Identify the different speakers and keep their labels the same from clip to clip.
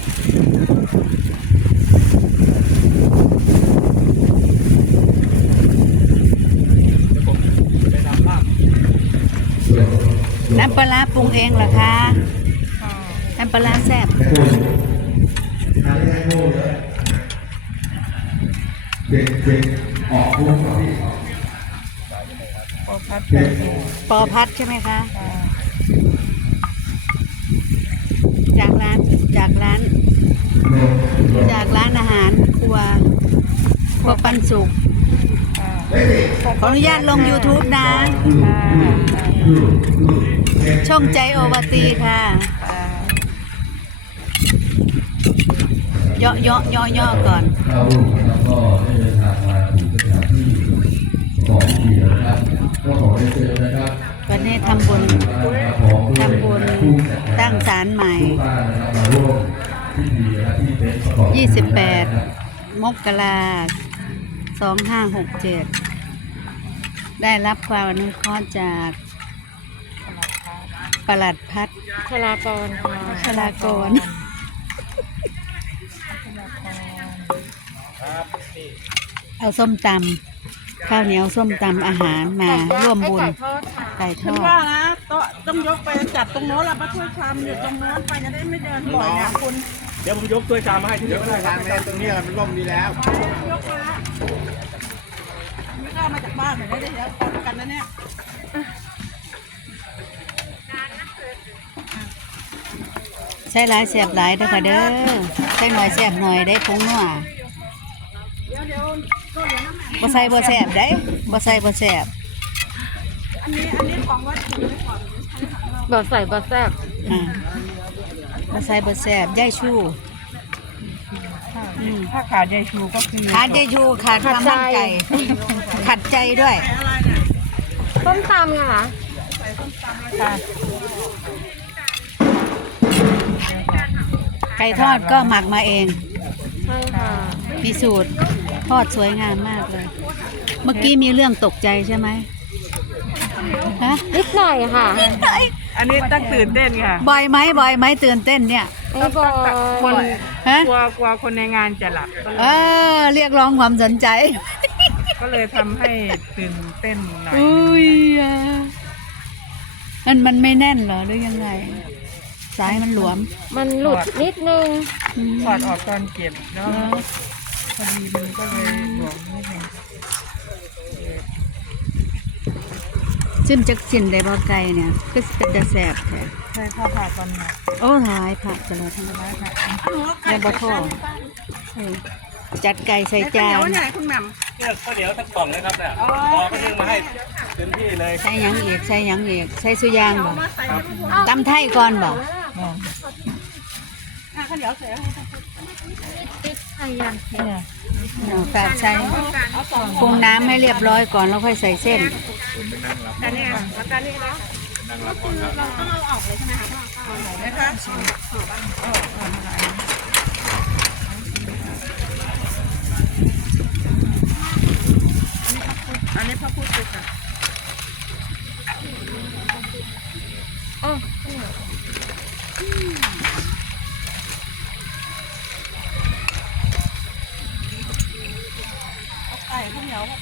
Speaker 1: น้ำปลาปรุงเองเหรอคะน้ำปลาแซ่บปอพัดใช่ไหมคะจากร้านอาหารครัวปันสุกขออนุญาตลง YouTube นะช่องใจโอวาตีค่ะย่อก่อนวันนี้ทำบุญตั้งศาลใหม่28 มกราคม 2567ได้รับความอนุเคราะห์จากปลัดพัฒน์ชลากรเอาส้มตำข้าวเหนียวส้มตำอาหารมาร่วมบุญไก่ทอด
Speaker 2: ว่านะต้องยกไปจัดตรงโน้นละป้าช่วยชามอยู่ตรงโน้นไปจะได้ไม่เดินบ่อยนะคุณ
Speaker 3: เดี๋ยวผมยกถ้วยชามมาให้ที่เดี๋ยว
Speaker 4: ถ้วยชามตรงนี้มันร่มดีแล้ว
Speaker 2: ยกมาไม่กล้ามาจากบ้านเหมือนได้เดี๋ยวคนกันนะเนี่ย
Speaker 1: ใส่หลายแซ่บหลายเด้อค่ะเด้อใส่หน่อยแซ่บหน่อยได้ผงนัวบ่ใส่บ่แซ่บได้บ่ใส่บ่แซ่บ
Speaker 2: อันนี้ของวัดถุงไม่ของ
Speaker 5: บ่ใส่บ่แซ่บ
Speaker 1: บ่ใส่บ่แซ่บย่ายชู
Speaker 2: ถ้าขาดยายชูก็คือ
Speaker 1: ขาดยายชูขาดความมั่นใจขัดใจด้วย
Speaker 5: ต้มตำไงคะ
Speaker 1: ไก่ทอดก็หมักมาเอง
Speaker 5: ใช่ค่ะ
Speaker 1: มีสูตรทอดสวยงามมากเลยเมื่อกี้มีเรื่องตกใจใช่ไหมฮะ
Speaker 5: นิดหน่อยค่ะ
Speaker 2: อันนี้ตั้งตื่นเต้นค่ะ
Speaker 1: บ่อยไหมตื่นเต้นเนี่ย
Speaker 2: คน
Speaker 1: ฮะ
Speaker 2: กลัวคนในงานจะหลับ
Speaker 1: เรียกร้องความสนใจ
Speaker 2: ก็เลยทำให้ตื่นเต้นหน่อย
Speaker 1: อุ้ยมันไม่แน่นเหรอหรือยังไงสายมันหลวม
Speaker 5: มันหลุดนิดนึง
Speaker 2: ถอดออกตอนเก็บแล้วพอดีมันก็เลยหลวมนิดนึง
Speaker 1: ซึ่งจะสิ้นได้บ่ไก่เนี่ยก็เป็นจะแสบแท้
Speaker 2: ใช่ข้าวผัดตอนนี้
Speaker 1: โอ้หายผักตลอดทั้งวันในบ่ทอดจัดไก่ใส่จาน
Speaker 2: ว่าไงคุณแหม่ม
Speaker 3: ข้าวเหนียวทั้งกล่องเลยครับเนี่ยพอก็นึ่งมาให้เต็มที่เลย
Speaker 1: ใส่ยังอีกใส่สุยางบ่ตำไทยก่อนบ่
Speaker 2: ข้าวเหนียวเสร็จ
Speaker 5: ติดไข่ยัน
Speaker 1: เนี่ยฝากใส่ปรุงน้ำให้เรียบร้อยก่อนแล้วค่อยใส่เส้น
Speaker 2: แต่เนี่ยตอนนี้นะก็คือเราต้องเอาออกเลยใช่ไหมคะนะคะอันนี้พระพุทธค่ะไก่ข้าวเหนียว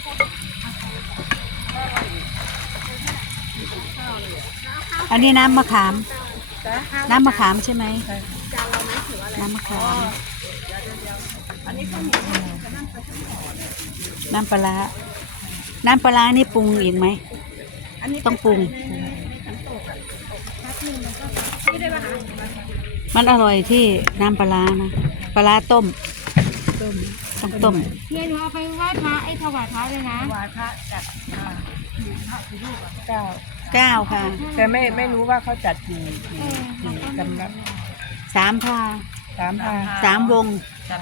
Speaker 1: อันนี้น้ำมะขามใช่ไหมน้ำมะขามน้ำปลานี่ปรุงอีกไหมต้องปรุงมันอร่อยที่น้ำปลานะปลาต้มต้องต้ม
Speaker 5: เฮียหนูเอาไปไหว้พระถวายพระเลยนะ
Speaker 2: ถวายพระจัด
Speaker 1: 9ค่ะ
Speaker 2: แต่ไม่รู้ว่าเขาจัดกี่สำนัก
Speaker 1: 3 พา3 วง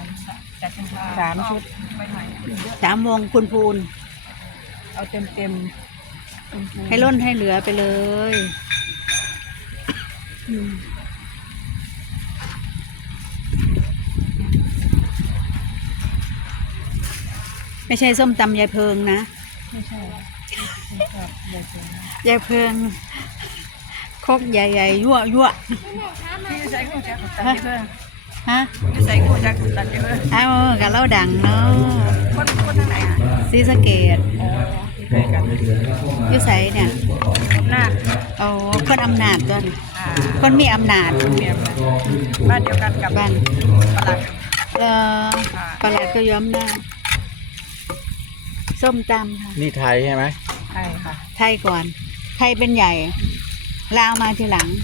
Speaker 2: 3 ชุด
Speaker 1: 3 วงคุณพูน
Speaker 2: เอาเต็ม
Speaker 1: ให้ล้นให้เหลือไปเลยไม่ใช่ส้มตำยายเพิงนะ
Speaker 2: ไม่ใช่
Speaker 1: ยายเพิงคกใหญ่ๆยั่ว
Speaker 2: ที่ใช้ของแกของตำยายเพิง
Speaker 1: ฮะ
Speaker 2: อยู่ใส่กูจากตัดเยอะ
Speaker 1: เอากับเราดังเนาะ
Speaker 2: คนทางไหนอ่ะ
Speaker 1: ศรีสะเกษ
Speaker 2: อ๋อที่เคยกัน
Speaker 1: อยู่ไสเนี่ย
Speaker 2: อำนาจ
Speaker 1: เอาคนอำนาจตัวนี้
Speaker 2: อ่า
Speaker 1: คนมีอำนาจ
Speaker 2: เมียบ้านเดียวกันกับ
Speaker 1: บ้าน
Speaker 2: ปลัด
Speaker 1: ประหลัดก็ย้อมหน้าส้มตำค่ะ
Speaker 4: นี่ไทยใช่ไหม
Speaker 2: ใช่ค่ะ
Speaker 1: ไทยก่อน ไทยเป็นใหญ่ลาวมาทีหลัง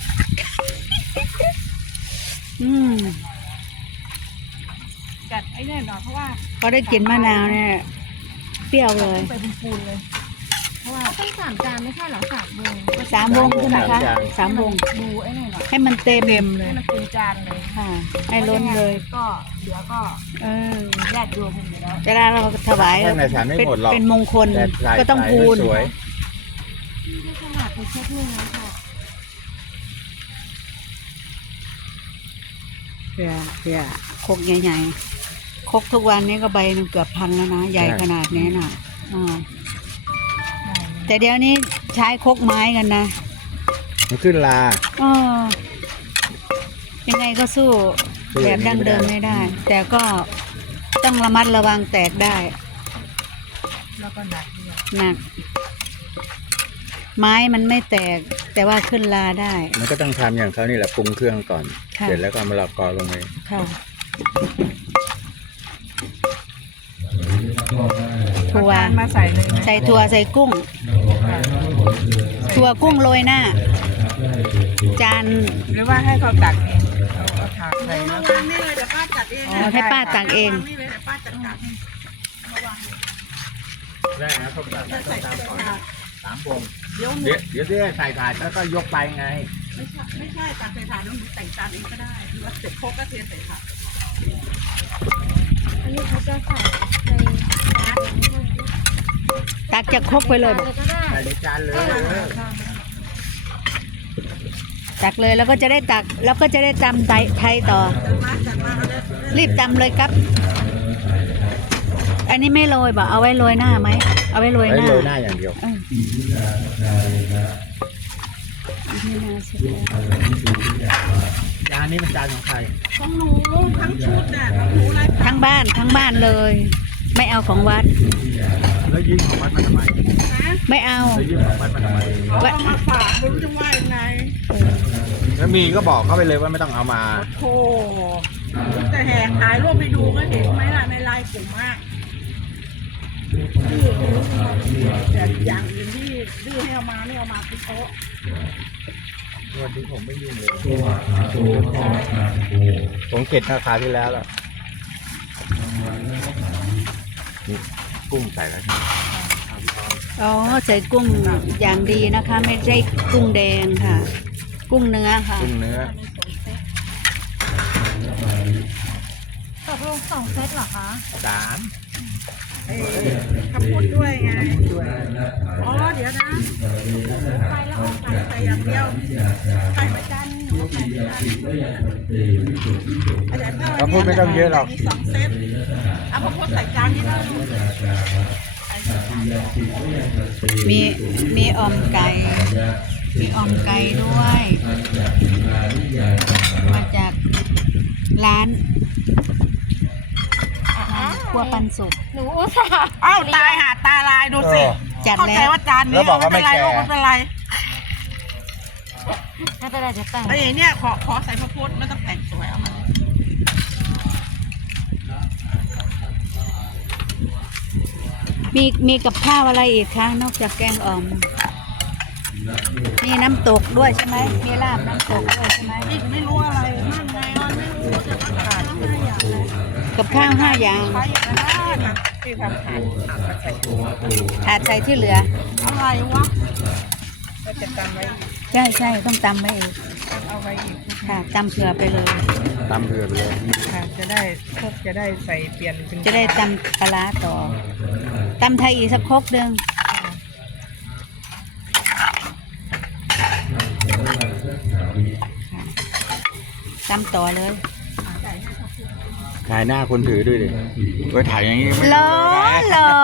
Speaker 2: จัดไอ้เนี่ยหน่อยเพราะว่า
Speaker 1: พอได้กินมะนาวเนี่ยเปรี้ยวเลย
Speaker 2: ไปเป็นปูนเลยเพราะว่า
Speaker 5: ต้อง3 จานไม่ใช่เหรอ3 วง
Speaker 1: 3 วงใช่ไหมคะ3 วง
Speaker 2: ดูไอ้นี่หน่อย
Speaker 1: ให้มันเต็ม
Speaker 2: ให้มันเป็นจานเลย
Speaker 1: ค่ะ ให้ล้นเลย
Speaker 2: ก็เหลือก็
Speaker 1: เออ
Speaker 2: ญาติโยมอยู่แล้ว
Speaker 1: เวลาเราถวาย
Speaker 4: แค่ในฉันไม่หมดหรอก
Speaker 1: เป็นมงคล
Speaker 4: แต่ใส่
Speaker 1: ก็ต้องคูณ
Speaker 4: สวย
Speaker 5: ที่ได้ขนาดไปเช็คเนื้อค่ะ
Speaker 1: เพื่อครกใหญ่ๆครกทุกวันนี้ก็ใบหนึงเกือบพันแล้วนะ ใหญ่ขนาดนี้น่ะแต่เดี๋ยวนี้ใช้ครกไม้กันนะ
Speaker 4: มันขึ้นลา
Speaker 1: เออยังไงก็สู้แบบดั้งเดิมไม่ได้ แต่ก็ต้องระมัดระวังแตกได้
Speaker 2: แล้วก็หนักด้วย
Speaker 1: หนัก ไม้มันไม่แตก แต่ว่าขึ้นลาได้
Speaker 4: มันก็ต้องทำอย่างเขานี่แหละปรุงเครื่องก่อน
Speaker 1: ค่ะ
Speaker 4: เสร็จแล้วก็เอามะละกอลงไป
Speaker 1: ค่ะถั่ว
Speaker 2: มาใส่เลยไหม
Speaker 1: ใส่ถั่วใส่กุ้ง ถั่วกุ้งโรยหน้า จาน
Speaker 2: หรือว่าให้เขาตักเองเอาถาดใส่แล้วก็นี่เลยเดี๋ยวป้าจัดเอง
Speaker 1: อ๋อให้ป้าตักเอง
Speaker 2: นี่เลยเดี๋ยวป้าจัดการ
Speaker 4: ได้นะส้มตำก่อน3 วง
Speaker 2: เดี๋ยว
Speaker 4: เดี๋ยวใส่ถาดแล้วก็ยกไปไง
Speaker 2: ไม่ใช่ตักใส่ถาดแล้วหนูแต่งจานเองก็ได้หรือว่าเสร็จโคกก็เทใส่ถาด
Speaker 5: อันนี้เขาจะใส่ใน
Speaker 1: ตักจากครกไปเลยบอก
Speaker 5: ก็ได้
Speaker 4: ใส่ในจานเลย
Speaker 1: ตักเลยแล้วก็จะได้ตัก แล้วก็จะได้ตำไทยต่อ รีบตำเลยครับ อันนี้ไม่โรยบอกเอาไว้โรยหน้าไหม เอาไว้โรยห
Speaker 4: ไว้
Speaker 1: น้า
Speaker 4: โรยหน้าอย่างเดียว
Speaker 1: เออไม่น่าเสียดาย
Speaker 4: จานนี้เป็นจานของใคร
Speaker 2: ของหนูทั้งชุดน่ะของหนูอะไร
Speaker 1: ทั้งบ้านเลย ไม่เอาของวัด
Speaker 4: แล้วยื่นของวัดมาทำไม
Speaker 1: ไม่เอา
Speaker 4: แล้วยื่นของวัดมาทำไม
Speaker 2: เขาเอามาฝากไม่รู้จะว่ายังไง
Speaker 4: แล้วมีก็บอกเขาไปเลยว่าไม่ต้องเอามา
Speaker 2: โธ่แต่แหกถ่ายรูปไปดูก็เห็นไหมล่ะในไลน์กลุ่มมากดื้อแต่อย่างอื่นที่ดื้อให้เอามาไม่เอามาเป็นโต๊ะ
Speaker 4: วันนี้ผมไม่ยุ่งเลยผมเก็บราคาที่แล้วแล้วนี่กุ้งใส่แล้ว
Speaker 1: อ๋อใส่กุ้งอย่างดีนะคะ ไม่ใช่กุ้งแดงค่ะ กุ้งเนื้อค่ะ
Speaker 4: กุ้งเนื้อ
Speaker 5: ตกลง2 เซตเหรอคะ
Speaker 4: 3
Speaker 2: คำพูดด้วยไงอ๋อเดี๋ยวนะ
Speaker 5: ไปแล้วออกไป
Speaker 2: ใส่อย่างเดียวใส่มาจานหนูใส่จาน
Speaker 4: เขาพูดไม่ต้องเยอะหรอก
Speaker 2: มี2 เซตเอาพอพูดใส่จานนี้ได้ลูก
Speaker 1: มีอ่อมไก่ มีอ่อมไก่ด้วย มาจากร้านครัวปันสุก
Speaker 5: หนูอุตส่าห์
Speaker 2: อ้าวตายหาตาลายดูสิ
Speaker 1: จัด
Speaker 2: เข้า
Speaker 1: แล้
Speaker 2: ใจ
Speaker 1: ว
Speaker 2: ว่าจานนี้
Speaker 4: แล้วบอกว่าไม่
Speaker 2: ไม่เป็นไร
Speaker 4: แก่
Speaker 2: ลูกไม่เป็นไร
Speaker 5: ไม่เป็นไรจะแต่ง
Speaker 2: ไอ้เนี่ยขอใส่พระพุทธไม่ต้องแต่งสวยเอามา
Speaker 1: มีกับข้าวอะไรอีกคะนอกจากแกงอ่อม มีน้ำตกด้วยใช่ไหม มีลาบน้ำตกด้วยใช่ไหม
Speaker 2: อีกไม่รู้อะไรนั่นไงมันไม่รู้จะมาขาด5 อย่างเลย
Speaker 1: กับข้าว5 อย่าง
Speaker 2: ใครอย่างนั้นนะที่ทำขาดมาใส่
Speaker 1: อาจใส่ที่เหลือ
Speaker 2: อะไรวะก็จะจำไว้อีก
Speaker 1: ใช่ต้องตำไว้อีก
Speaker 2: เอาไว้อีก
Speaker 1: ค่ะตำเผื่อไปเลย
Speaker 4: ตำเผื่อไปเลย
Speaker 2: ค่ะจะได้พวกจะได้ใส่เปลี่ยนเป็น
Speaker 1: จะได้ตำปลาร้าต่อตำไทยอีกสักครกหนึ่งตำต่อเลย
Speaker 4: ถ่ายหน้าคนถือด้วยดิไว้ถ่ายอย่างนี้ไม่
Speaker 1: หล่อหล่อ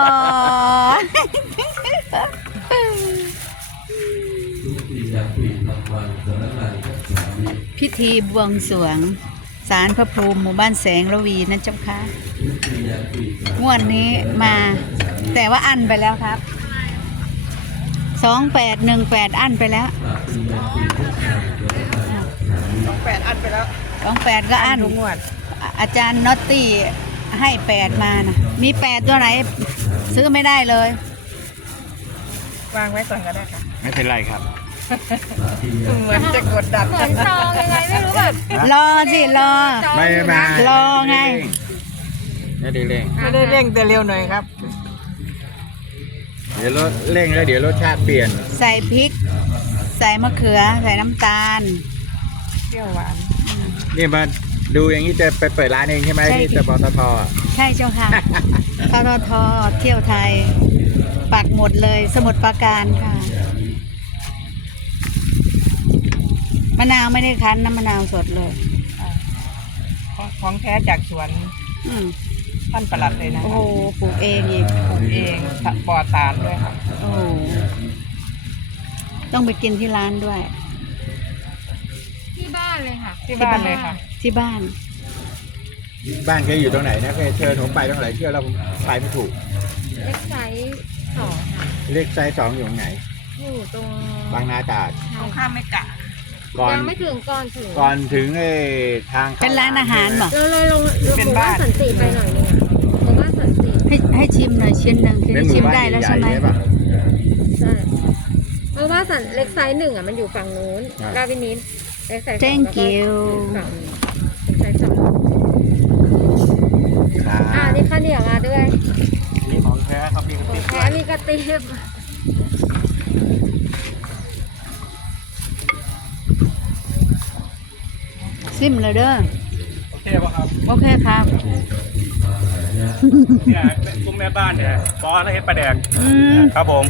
Speaker 1: พิธีบวงสรวงศาลพระภูมิหมู่บ้านแสงระวีนะเจ้าค่ะงวดนี้มา แต่ว่าอั้นไปแล้วครับ2818อั้นไปแล้ว
Speaker 2: 8อันไปแล้ว
Speaker 1: 28ก็อั้น
Speaker 2: ทุกงวด
Speaker 1: อาจารย์น็อตตี้ให้8มานะมี8ตัวไหน ซื้อไม่ได้เลย
Speaker 2: วางไว้ก่อนก็ได้ค่ะ
Speaker 4: ไม่เป็นไรครับ
Speaker 2: เหมือนจะกดดัน
Speaker 5: เหมือนซองยังไงไม่รู้แบบ
Speaker 1: รอสิรอ
Speaker 4: ไม่มาร
Speaker 1: อไง
Speaker 4: ไม่ได้เร่ง
Speaker 2: ไม่ได้เร่งแต่เร็วหน่อยครับ
Speaker 4: เดี๋ยวรถเร่งแล้วเดี๋ยวรสชาติเปลี่ยน
Speaker 1: ใส่พริก ใส่มะเขือ ใส่น้ำตาล
Speaker 2: เปรี้ยวหวาน
Speaker 4: นี่มาดูอย่างนี้จะไปเปิดร้านเองใช่ไหม
Speaker 1: ใช่
Speaker 4: ที่ปตทอ่ะ
Speaker 1: ใช่เจ้าค่ะทททเที่ยวไทย ปักหมดเลยสมุทรปราการค่ะ มะนาวไม่ได้คั้นน้ำมะนาวสดเลย
Speaker 2: ของแท้จากสวน
Speaker 1: อืม
Speaker 2: ท่านประหลัดเลยนะ
Speaker 1: โอ้โหปลูกเองอีก
Speaker 2: ปลูกเองปลอดสารด้วยค่ะ
Speaker 1: โอ้โหต้องไปกินที่ร้านด้วย
Speaker 5: ที่บ้านเลยค่ะ
Speaker 2: ที่บ้านเลยค่ะ
Speaker 1: ที่บ้าน
Speaker 4: บ้านแกอยู่ตรงไหนนะแกเชิญผมไปตรงไหนเที่ยวแล้วผมไปไม่ถูก
Speaker 5: เล็กไซส์2ค่ะ
Speaker 4: เลขไซส์2อยู่ตรงไหน
Speaker 5: อยู่ตรง
Speaker 4: บางนาตราด
Speaker 2: ตรงข้ามไม่กะ
Speaker 4: ก่อน
Speaker 5: ยังไม่ถึงก่อนถึง
Speaker 4: ก่อนถึงไอ้ทางข้
Speaker 1: เป็นร้านอาหารเหรอ
Speaker 5: เราเลยลงหมู่บ้านสันติไปหน่อยนึงอะหมู่บ้านสันติ
Speaker 1: ให้ชิมหน่อยชิ้นหนึ่งที
Speaker 4: เป็น
Speaker 1: นี้
Speaker 4: หมู่
Speaker 1: ชิม
Speaker 4: บ้าน
Speaker 1: ได้แล้ว
Speaker 4: ใหญ่
Speaker 1: ใช่ไหม
Speaker 4: ๆใช่ปะ
Speaker 5: ใช่เพราะว่าสันเล็กไซส์1อ่ะมันอยู่ฝั่งนู้น
Speaker 4: อ่า
Speaker 5: ราวินินเล็กไซส์2
Speaker 1: Thank you
Speaker 5: ฝั่งเล็กไซส์2
Speaker 4: ครับ
Speaker 5: นี่ข้าวเหนียวมาด้วย
Speaker 4: มีของแท้ครับมีกระ
Speaker 5: ขอ
Speaker 4: ติ
Speaker 5: ง
Speaker 4: ก
Speaker 5: แท้มีกระติบ
Speaker 1: ซิมเลยเด้อ
Speaker 3: โอเคป่ะครับ
Speaker 1: โอเคครับ
Speaker 3: เนี่ยเป็นกลุ่มแม่บ้านเนี่ยปอแล้วเฮ็ดปลาแดก
Speaker 1: อืม
Speaker 3: ครับผม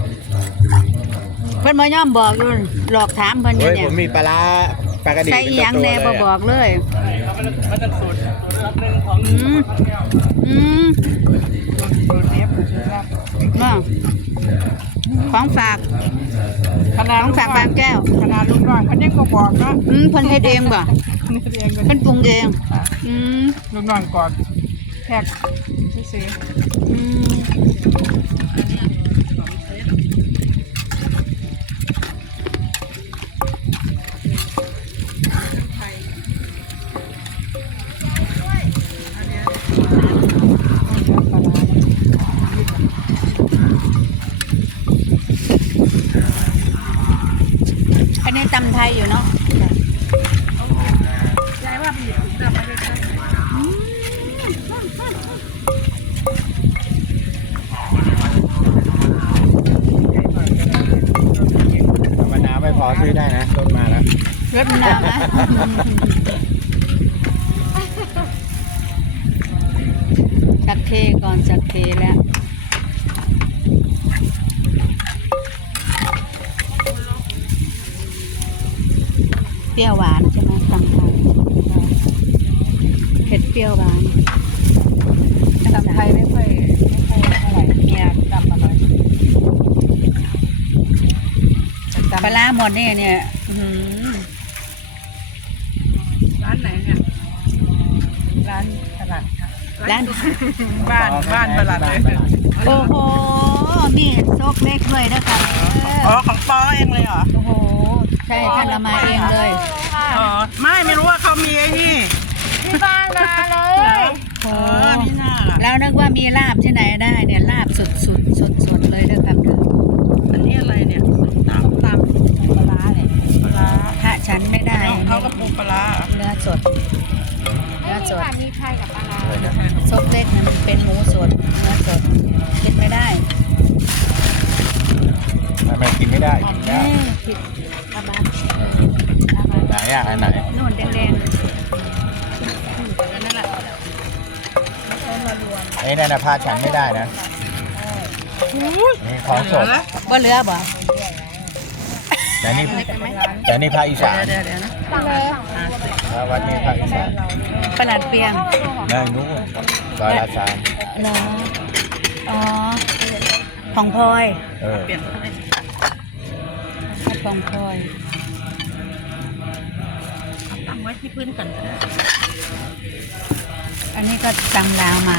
Speaker 1: เพิ่นบ่ยอมบอกอยู่หลอกถามเพิ่นอยู่
Speaker 4: เฮ้ย
Speaker 1: เนี่
Speaker 4: ผ
Speaker 1: ย
Speaker 4: มมีปลาร้าปลากระดี
Speaker 1: ใส่อีหยังแน่บ่บอกเลย
Speaker 3: ครับมันจะสูตรระดับหนึ่งของ
Speaker 1: อืม
Speaker 3: แก้ว
Speaker 1: อืม
Speaker 2: สูตรนี้สูตรลับ
Speaker 1: เนาะของฝาก
Speaker 2: ขนาด
Speaker 1: ของฝากบางแก้ว
Speaker 2: ขนาดลูกน้องเขายังก็บอกเนาะ
Speaker 1: เพิ่นเฮ็ดเองบ่
Speaker 2: นี่เองก็
Speaker 1: เพิ่นปรุงเองอืม
Speaker 2: ลูกน้องก่อนแท็กซื้อ
Speaker 1: อืมอันนี้ตำไทยอยู่เนาะ
Speaker 2: ยายว่าเป็นถุงดำไม่ได้ใช่
Speaker 4: มะนาวไม่พอซื้อได้นะรถมาแล้ว
Speaker 1: รสมะนาวนะสักเคก่อนสักเคแล้ว เปรี้ยวหวานใช่ไหมตำไทยเผ็ดเปรี้ยวหวาน
Speaker 2: ตำไทยไม่ค่อยเท่าไหร่เมียตำอร่อย
Speaker 1: ปลาร้าหมดเนี่ยอื้อหือ
Speaker 2: ร้านไหนเนี่ย ร้านตลาดค่ะ
Speaker 1: ร้าน
Speaker 2: บ้านประหลัดเลย
Speaker 1: โอ้โห มีโซกเล็กด้วยนะคะ
Speaker 2: อ๋อของปอเองเลยเหรอ
Speaker 1: โอ้โห ใช่ท่านเอามาเองเลย
Speaker 2: อ๋อไม่รู้ว่าเขามีไอ้นี่
Speaker 5: ที่บ้านมาเลย
Speaker 1: โอ้
Speaker 2: นี่น่า
Speaker 1: แล้วนึกว่ามีลาบที่ไหนได้เนี่ยลาบสดเลยนะครับเด้อ
Speaker 2: อันนี้อะไรเนี่ยตำปลาร้าเลยปลาร้า
Speaker 1: ถ้าฉันไม่ได้
Speaker 2: เขาก็ปรุงปลาร้า
Speaker 1: เนื้อสด
Speaker 5: ไม่มีค่ะมีไทยกับปลาร้า
Speaker 1: โซกเล็กนะมันเป็นหมูสดเนื้อสดกินไม่ได้
Speaker 4: ทำไมกินไม่ได้กินได้
Speaker 1: ผิดอาบัต
Speaker 4: ไหนอ่ะอันไหน
Speaker 1: นู่นแดงๆนั่นแหละ
Speaker 4: ไอ้นั่นนะพลาดฉันไม่ได้นะนี่ของสด
Speaker 1: บ่เหลือบ่
Speaker 4: แต่นี่ภาคอีสาน
Speaker 1: เดี๋ยวนะ
Speaker 5: สั่งเลย
Speaker 4: แล้ววันนี้ภาคอีสาน
Speaker 1: ประหลัดเปียง
Speaker 4: นั่งนู้นซอยละสาม
Speaker 1: เหรออ๋อ ของพลอย
Speaker 4: เออ
Speaker 1: ของพลอย
Speaker 2: ไว้ที่พื้นก่อนก็ได้
Speaker 1: อันนี้ก็ตำลาวมา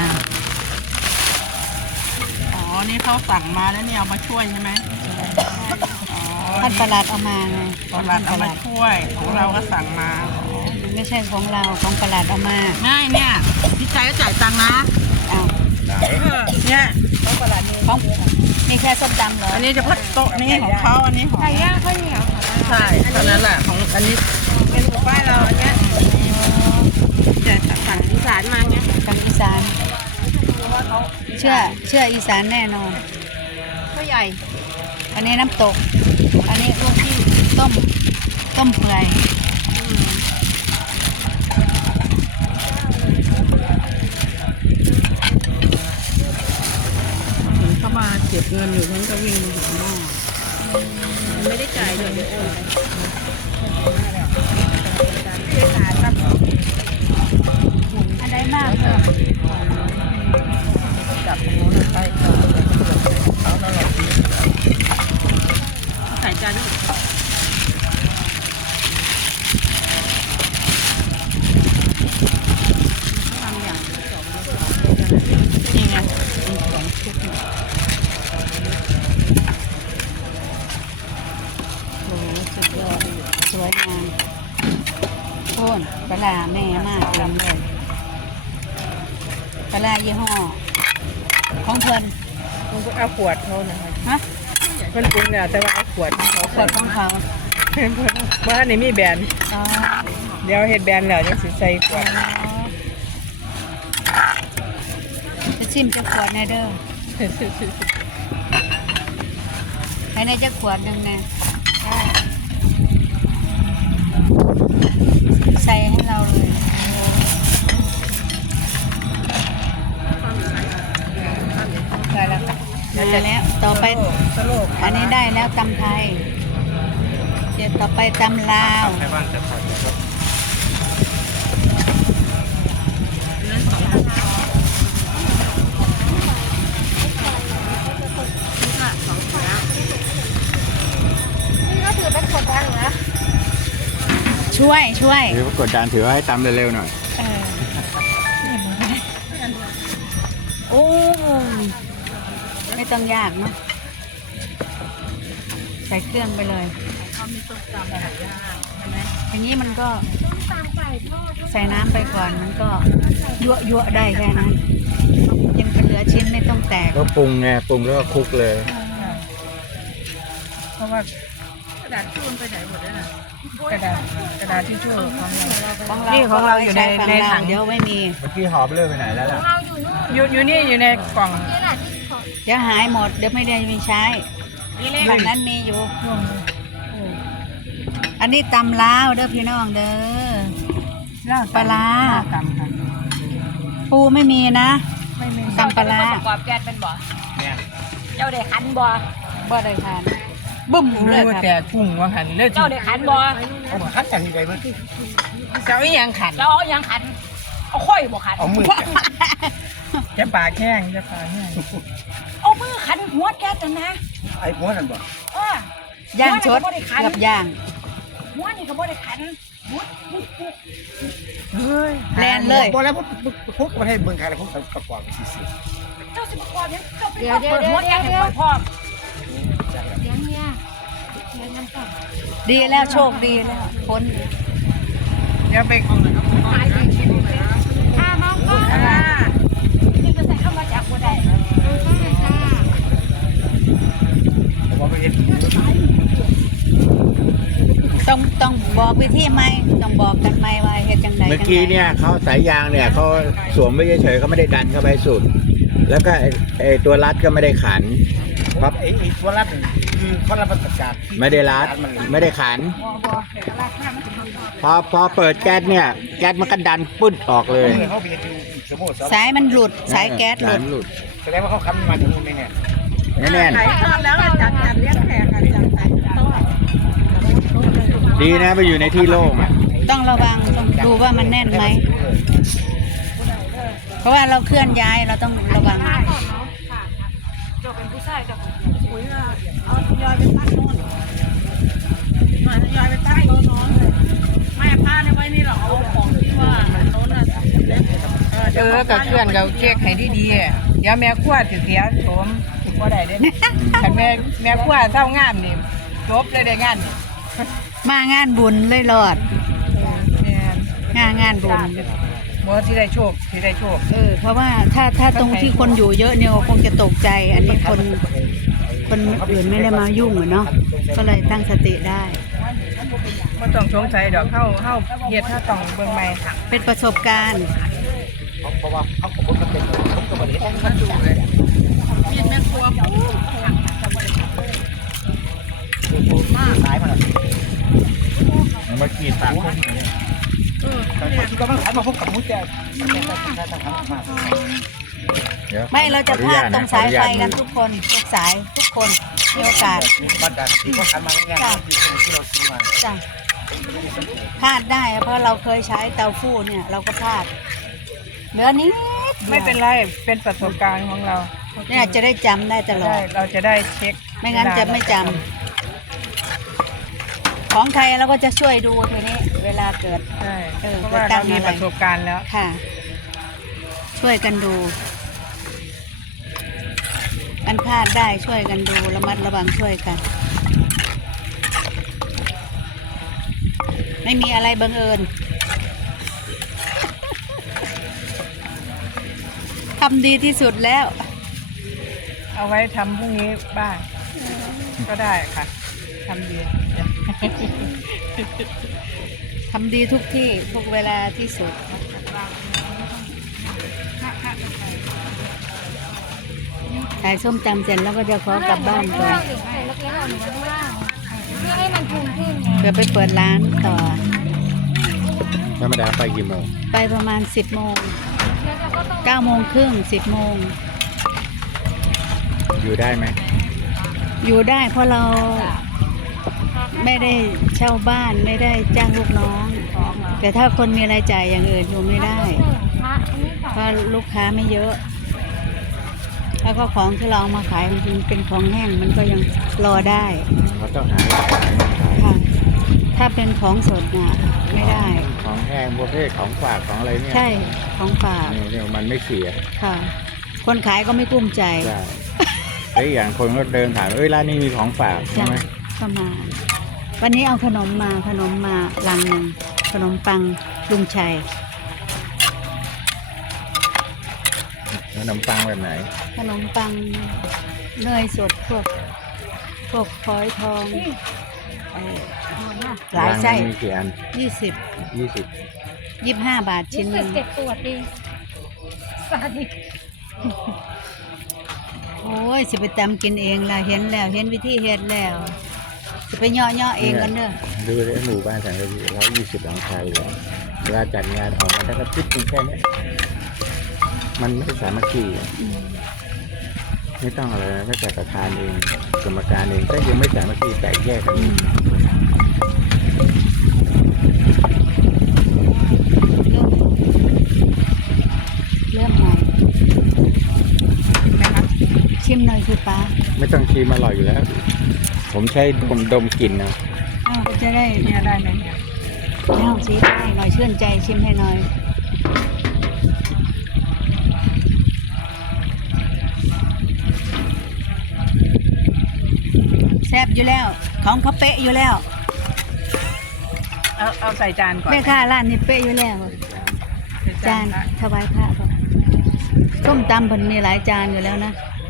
Speaker 2: อ๋อนี่เขาสั่งมาแล้วเนี่ยเอามาช่วยใช่ไหมอ๋อ
Speaker 1: ท่านประหลัดเอามาไง
Speaker 2: ตลาดเอามาช่วยของเราก็สั่งมา
Speaker 1: ไม่ใช่ของเราของประหลัดเอามา
Speaker 2: ง่ายเนี่ยพี่ใจก็จ่ายตังค์นะ
Speaker 1: อ้าว
Speaker 2: เนี่ย
Speaker 1: ของนี่แค่ส้มตำเหรอ
Speaker 2: อันนี้เฉพาะโต๊ะนี้ของเขาอันนี้ของ
Speaker 5: ไก่ย่างข้าวเหนียวค่ะ
Speaker 2: ใช่เท่านั้นแหละของอันนี้เป็นของบ้านเราอันเนี้ยจะสั่งอีสานมาเนี้ย
Speaker 1: ทางอีสาน เชื่ออีสานแน่นอน
Speaker 5: ข้าวใหญ่
Speaker 1: อันนี้น้ำตก อันนี้ลูกที่ต้มเปื่อย
Speaker 2: ถึงเข้ามาเก็บเงินอยู่ทั้งก็วิ่งมาหาหม้อไม่ได้จ่ายเดี๋ยวโอน
Speaker 1: อันใดมากเลย
Speaker 2: จับโน้นไปเขาแล้วเราใส่จานนี้ทำอย่างนี่ไงสองชุดเนี่ย
Speaker 1: โอ้โหสุดยอดสวยงามโค่นปลาร้าแม่มากเลยปลาร้ายี่ห้อของเพิ่น
Speaker 2: มันก็เอาขวดเขานะคะ
Speaker 1: ฮะ
Speaker 2: เพิ่นปรุงเนี่ยแต่ว่าเอาขวดของเขา
Speaker 1: ขวดของเขา
Speaker 2: เพิ่นว่าอันนี้มีแบรนด์
Speaker 1: อ๋อ
Speaker 2: เดี๋ยวเฮ็ดแบรนด์แล้วยังสิใส่ขวด
Speaker 1: จะชิมจะขวดในเด้อให้ในจะขวดหนึ่งนะใส่ให้เราเลยได้แล้วค่ะมาแล้วต่อไป
Speaker 2: สโลก
Speaker 1: อันนี้ได้แล้วตำไทย เดี๋ยวต่อไปตำลาว
Speaker 3: ให้บ้านจัดผัดนะครับ
Speaker 5: นี่ก็ถือเป็นขวดดังนะ
Speaker 1: ช่วย
Speaker 4: ถือว่ากดดันถือว่าให้ตำเร็วๆหน่อย
Speaker 1: เออโอ้ไม่ต้องยากเนาะใส่เครื่องไปเลย
Speaker 2: เขามีส้มตำหลายอย่างใช่ไหม
Speaker 1: อย่างนี้มันก็
Speaker 5: ส้มตำไก่ทอด
Speaker 1: ใส่น้ำไปก่อนมันก็ยั่วได้แค่นั้น ยังเหลือชิ้นไม่ต้องแตก
Speaker 4: ก็ปรุงไงปรุงแล้วก็คลุกเลย
Speaker 2: เพราะว่ากระดาษชูนไปไหนหมดแล้วนะกระดาษที่ชูนของเรานี่ของเราอยู่ในถัง
Speaker 1: เดี๋ยวไม่มี
Speaker 4: เมื่อกี้หอบเลื่อยไปไหนแล้วล่ะ
Speaker 5: เราอยู่นู่น
Speaker 2: อยู่นี่อยู่ในกล่อง
Speaker 5: นี่แหละที่ขอ
Speaker 1: เดี๋ยวหายหมดเดี๋ยวไม่ได้มีใช้ฝั่งนั้นมีอยู่ อันนี้ตำลาวเด้อพี่น้องเด้อปลาร้า
Speaker 2: ตำค่ะ
Speaker 1: ปูไม่มีนะ
Speaker 2: ไม่มี
Speaker 1: ตำปลาร้า
Speaker 5: ประกอบแก๊สเป็นบ่
Speaker 3: เนี่ย
Speaker 5: เจ้าเด็กขันบ่
Speaker 1: บ่ได้ทานบึ้มเลยครับ
Speaker 2: แต่กุ้งว่าหันเลย
Speaker 5: เจ้าเด็กขันบ่
Speaker 3: เอามาคัดกันยังไงมั้ง
Speaker 2: เจ้าอีหยังขัน
Speaker 5: เจ้าเอายังขันเอาค่อยบ่ขัน
Speaker 3: เอามือ
Speaker 2: จะปากแห้งจะปากแห้ง
Speaker 5: เอามือขันหัวแก๊สนะ
Speaker 3: ไอ้หัวนั่นบ่
Speaker 1: ย่างชดกับย่าง
Speaker 5: หัวนี่ก็บ่ได้ขันหัวปุ๊บปุ๊บ
Speaker 2: เฮ้ย
Speaker 1: แลนเลย
Speaker 3: บ่แล้วพวกประเทศเมืองไทยแล้วพวกประกอบกันสิ
Speaker 5: เจ้าสิประกอบยังเจ้าเป็นคนเปิดหัวแก๊สให้ข่อยพร้อมเสียงเนี่ยเสียงมันก็
Speaker 1: ดีแล้วโชคดีแล้วพ้น
Speaker 2: เดี๋ยวไปของ
Speaker 5: หายไปคิดเลยมองก็นี่ก็ใส่เข้ามาจากบ่ได้ค่ะ
Speaker 3: ผมว่าประเทศ
Speaker 1: ต้องบอกวิธีไหมต้องบอกกันไหมว่าเฮ็ดจังได
Speaker 4: เมื่อกี้เนี่ยเขาสายยางเนี่ยเขาสวมไว้เฉยๆเขาไม่ได้ดันเข้าไปสุด แล้วก็ไอ้ตัวรัดก็ไม่ได้ขัน
Speaker 3: ครับไอ้ตัวรัดคือเขารับประกาศ
Speaker 4: ไม่ได้รัดไม่ได้ขัน พอเปิดแก๊สเนี่ยแก๊สมันก็ดันปุ้นออกเลย
Speaker 3: เขาไปดูสมมติ
Speaker 1: สายมันหลุดสายแก๊สหลุ
Speaker 4: สา
Speaker 1: ด
Speaker 4: ยมันหลุด
Speaker 3: แสดงว่าเขาคำมาถึงนู่นเนี่ย
Speaker 4: แน่น
Speaker 2: ขายทอดแล้วจัดเลี้ยงแขกจัดโต๊ะ
Speaker 4: ๆดีนะไปอยู่ในที่โล่งอ่ะ
Speaker 1: ต้องระวังต้องดูว่ามันแน่นไหม เพราะว่าเราเคลื่อนย้ายเราต้องระวัง
Speaker 5: ก่อนเนาะค่ะเจ้าเป็นผู้ชายเจ้าเป็นผู้หญิง
Speaker 2: ปุ๋ยเอาทยอยไปตั้งโน่นมาทยอยไปตั้งโต๊ะน้องเลยแม่ผ้าในไว้นี่เราเอาของที่ว่าโน้นน่ะเล็ก
Speaker 5: กับเพื่อนเราเช็คให้ดีๆเดี๋ยวแม่ขั้วสิเสียโฉมถึงบ่ได้เด้คันแม่ขั้วเศร้างานนี่จบเลยได้งาน
Speaker 1: มางานบุญเลยรอด
Speaker 5: แม่น
Speaker 1: งานบุญ
Speaker 5: บ่ที่ได้โชคที่ได้โชค
Speaker 1: เพราะว่าถ้าตรงที่คนอยู่เยอะเนี่ยคงจะตกใจ อันนี้คนอื่นไม่ได้มายุ่งอะเนาะก็เลยตั้งสติได้
Speaker 5: บ่ต้องสงสัยดอกเฮาเฮ็ดถ้าต้องเบิ่งใหม่
Speaker 1: เป็นประสบการณ์
Speaker 5: มาดูเลย
Speaker 2: มีดแม่ครัวปุ๊บ
Speaker 4: เมื่อกี้ต่างคน
Speaker 3: ก็ต้องขายมาพบกับมุ้งแจ
Speaker 1: ไม่เราจะพาดตรงสายไฟกันทุกคนทุกสายทุกคนมีโอกาส
Speaker 3: บ้านกันที่เขาขันมาง่ายๆที่เราซื้อมา
Speaker 1: จ้ะพลาดได้เพราะเราเคยใช้เตาฟูเนี่ย เราก็พลาดเหลือนิด
Speaker 5: ไม่เป็นไรเป็นประสบการณ์ของเรา
Speaker 1: เนี่ยจะได้จำได้ตลอ
Speaker 5: ได้
Speaker 1: ด
Speaker 5: เราจะได้เช็ค
Speaker 1: ไม่งั้นจะไม่จำของใครเราก็จะช่วยดูทีนี้ เวลาเกิด
Speaker 5: ใช่
Speaker 1: เพ
Speaker 5: เพ
Speaker 1: ราะ
Speaker 5: ราะ
Speaker 1: ว่า
Speaker 5: ว่า
Speaker 1: เรา
Speaker 5: เรา
Speaker 1: มี
Speaker 5: มี
Speaker 1: ป
Speaker 5: ประ ระ
Speaker 1: ส
Speaker 5: ส
Speaker 1: บบ กา
Speaker 5: การ รณ์แล้ว
Speaker 1: ค่ะ ช่วยกันดูมันพลาดได้ช่วยกันดูระมัดระวังช่วยกัน ไม่มีอะไรบังเอิญ ทำดีที่สุดแล้ว
Speaker 5: เอาไว้ทำพรุ่งนี้บ้างก็ได้ค่ะทำดี
Speaker 1: ทำดีทุกที่ทุกเวลาที่สุด ขายส้มตำเสร็จแล้วก็จะขอกลับบ้านก่อน
Speaker 5: แล้วก็เอาหนูมาข้างล่างเพื่อให้มันพุ่งขึ้นไง
Speaker 1: เพื่อไปเปิดร้านต่อ
Speaker 4: ธรรมดาไปกี่โมง
Speaker 1: ไปประมาณ 10 โมง
Speaker 5: แล้วเราก็ต้อง
Speaker 1: 9 โมงครึ่ง 10 โมง
Speaker 4: อยู่ได้ไหม
Speaker 1: อยู่ได้เพราะเราไม่ได้เช่าบ้านไม่ได้จ้างลูกน้อง แต่ถ้าคนมีรายจ่ายอย่างอื่นอยู่ไม่ได้
Speaker 5: พระอันนี้ก่อน
Speaker 1: เพราะลูกค้าไม่เยอะ แล้วก็ของที่เราเอามาขายมันเป็นของแห้งมันก็ยังรอได้
Speaker 4: เขาต้องหาราคา
Speaker 1: ค่ะ ถ้าเป็นของสดน่ะไม่ได้
Speaker 4: ของแห้งประเภทของฝากของอะไรเนี่ย
Speaker 1: ใช่ของฝาก
Speaker 4: เนี่ยมันไม่เสีย
Speaker 1: ค่ะ คนขายก็ไม่กุ้มใจ
Speaker 4: ใช่แล้วอีกอย่างคนก็เดินถามร้านนี้มีของฝากใช่
Speaker 1: จ้ะ
Speaker 4: ไหม
Speaker 1: ก็มา วันนี้เอาขนมมาลังหนึ่งขนมปังลุงชัย
Speaker 4: ขนมปังแบบไหน
Speaker 1: ขนมปังเนยสดพวกฝอยทองหลายไส้
Speaker 4: ร้นมีกี่อัน
Speaker 1: 20
Speaker 4: 20
Speaker 1: 25 บาทชิ้นหนึ่ง
Speaker 5: เจ็บปวดดีสาดิ
Speaker 1: โอ้ยสิไปตำกินเองล่ะเห็นแล้วเห็นวิธีเฮ็ดแล้วสิไปย่อเองกันเด้อ
Speaker 4: ดูเลยหมู่บ้านสังกะสี120หลังคาเลยเวลาจัดงานออกมาได้ก็ติดแค่เนี้ยมันไม่สามัคคีอะ
Speaker 1: อืม
Speaker 4: ไม่ต้องอะไรนะแม้แต่ประธานเองกรรมการเองก็ยังไม่สามัคคีแตกแยกกัน
Speaker 1: อืมเริ่มใหม่ชิมหน่อยคือป้า
Speaker 4: ไม่ต้องชิมอร่อยอยู่แล้ว ผมใช้ดมกลิ่นนะ
Speaker 1: อ้าวก็จะได้
Speaker 5: เนี่ยได้ไหม
Speaker 1: เอาสิให้หน่อยชื่นใจชิมให้หน่อยแซ่บอยู่แล้ว ของเขาเป๊ะอยู่แล้ว
Speaker 5: เอาใส่จานก่อน
Speaker 1: แม่ค้าร้านนี้เป๊ะอยู่แล้ว จานถวายพระก่อนส้มตำมันมีหลายจานอยู่แล้วนะ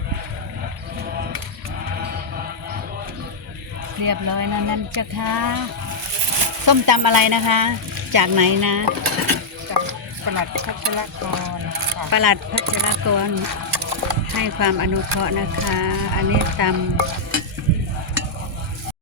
Speaker 1: เรียบร้อยนะนั่นจ้ะคะส้มตำอะไรนะคะ จากไหนนะ
Speaker 5: จากประหลัดพัชรกรค่ะ
Speaker 1: ประหลัดพัชรกรให้ความอนุเคราะห์นะคะ อันนี้ตำ